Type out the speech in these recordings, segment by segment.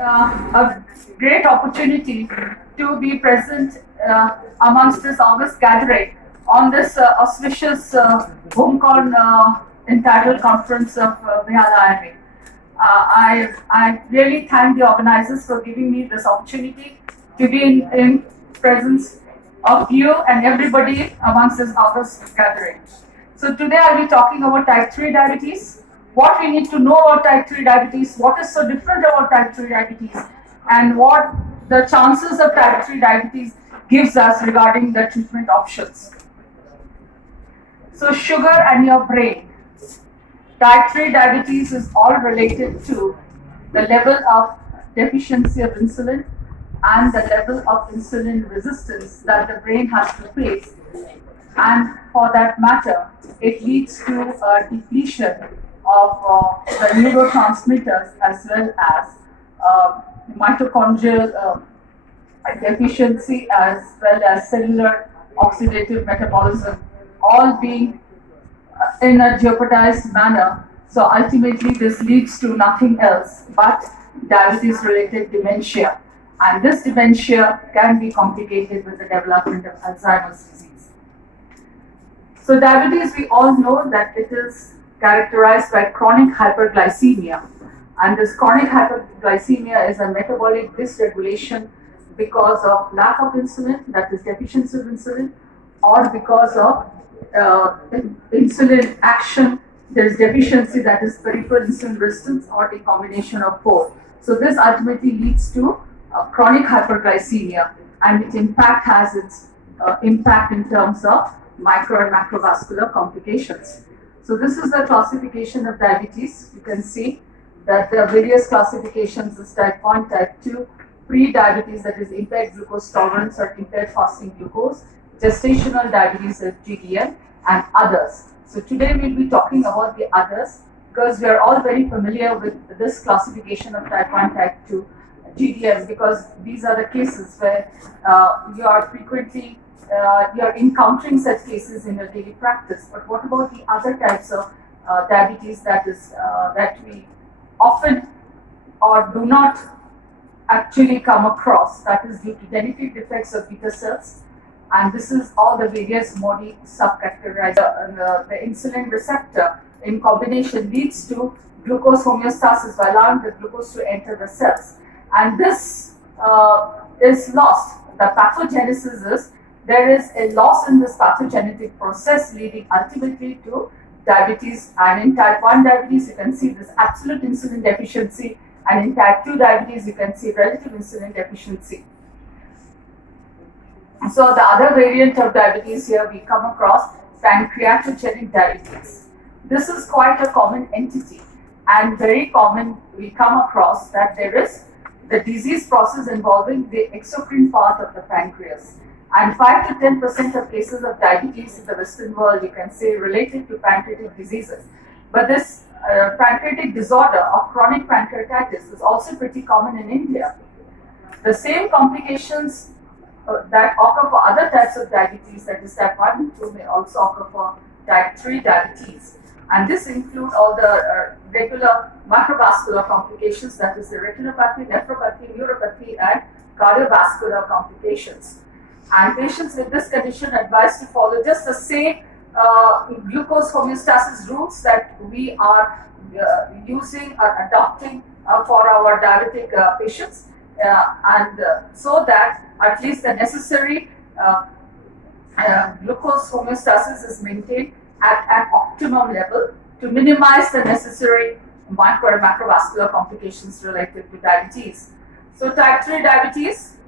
a great opportunity to be present amongst this August gathering on this auspicious HomeCon entitled Conference of Behala. I really thank the organizers for giving me this opportunity to be in presence of you and everybody amongst this August gathering. So today I'll be talking about type 3 diabetes, what we need to know about type 3 diabetes, what is so different about type 3 diabetes, and what the chances of type 3 diabetes gives us regarding the treatment options. So sugar and your brain. Type 3 diabetes is all related to the level of deficiency of insulin and the level of insulin resistance that the brain has to face. And for that matter, it leads to a depletion of the neurotransmitters as well as mitochondrial deficiency as well as cellular oxidative metabolism, all being in a jeopardized manner. So ultimately this leads to nothing else but diabetes related dementia, and this dementia can be complicated with the development of Alzheimer's disease. So diabetes, we all know that it is characterized by chronic hyperglycemia, and this chronic hyperglycemia is a metabolic dysregulation because of lack of insulin, that is deficiency of insulin, or because of insulin action, there is deficiency, that is peripheral insulin resistance, or the combination of both. So this ultimately leads to chronic hyperglycemia, and it in fact has its impact in terms of micro and macrovascular complications. So this is the classification of diabetes. You can see that there are various classifications as type 1, type 2, pre-diabetes, that is impaired glucose tolerance or impaired fasting glucose, gestational diabetes as GDM, and others. So today we'll be talking about the others because we are all very familiar with this classification of type 1, type 2, GDM, because these are the cases where you are frequently you're encountering such cases in your daily practice. But what about the other types of diabetes that we often or do not actually come across, that is due to genetic defects of beta cells, and this is all the various MODY subcategorized. The insulin receptor in combination leads to glucose homeostasis by allowing the glucose to enter the cells, and this is lost. The pathogenesis is there is a loss in this pathogenetic process leading ultimately to diabetes, and in type 1 diabetes you can see this absolute insulin deficiency, and in type 2 diabetes you can see relative insulin deficiency. So the other variant of diabetes here we come across, pancreatogenic diabetes. This is quite a common entity, and very common we come across that there is the disease process involving the exocrine part of the pancreas. And 5 to 10% of cases of diabetes in the Western world, you can say, related to pancreatic diseases. But this pancreatic disorder of chronic pancreatitis is also pretty common in India. The same complications that occur for other types of diabetes, that is type 1 and 2, may also occur for type 3 diabetes. And this includes all the regular microvascular complications, that is the retinopathy, nephropathy, neuropathy, and cardiovascular complications. And patients with this condition are advised to follow just the same glucose homeostasis rules that we are using or adopting for our diabetic patients, so that at least the necessary glucose homeostasis is maintained at an optimum level to minimize the necessary micro and macrovascular complications related to diabetes. So type 3 diabetes,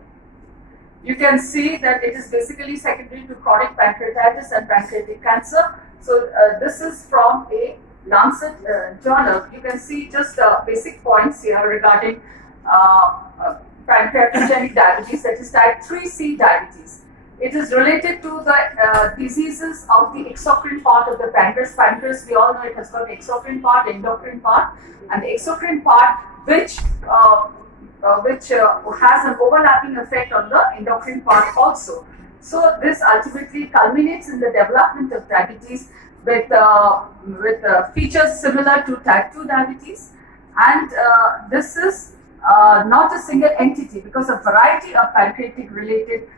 you can see that it is basically secondary to chronic pancreatitis and pancreatic cancer. So this is from a Lancet journal. You can see just basic points here regarding pancreatogenic diabetes, that is type 3C diabetes. It is related to the diseases of the exocrine part of the pancreas. Pancreas, we all know it has got the exocrine part, endocrine part, and the exocrine part which has an overlapping effect on the endocrine part also. So this ultimately culminates in the development of diabetes with features similar to type 2 diabetes, and this is not a single entity, because a variety of pancreatic related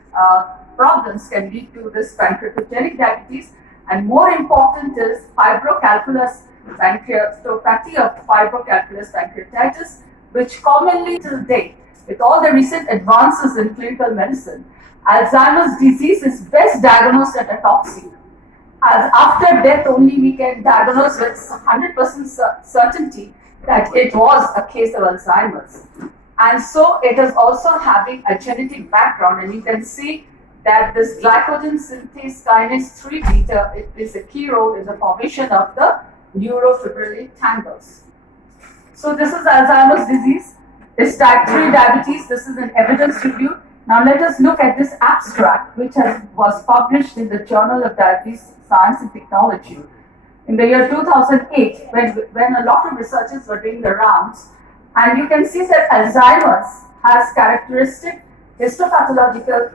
problems can lead to this pancreatogenic diabetes. And more important is fibrocalculous pancreatopathy or fibrocalculous pancreatitis, which commonly till date, with all the recent advances in clinical medicine, Alzheimer's disease is best diagnosed at autopsy. As after death only we can diagnose with 100% certainty that it was a case of Alzheimer's. And so it is also having a genetic background, and you can see that this glycogen synthase kinase 3 beta, it plays a key role in the formation of the neurofibrillary tangles. So this is Alzheimer's disease. This type 3 diabetes, this is an evidence review. Now let us look at this abstract, which was published in the Journal of Diabetes Science and Technology in the year 2008, when a lot of researchers were doing the rounds. And you can see that Alzheimer's has characteristic histopathological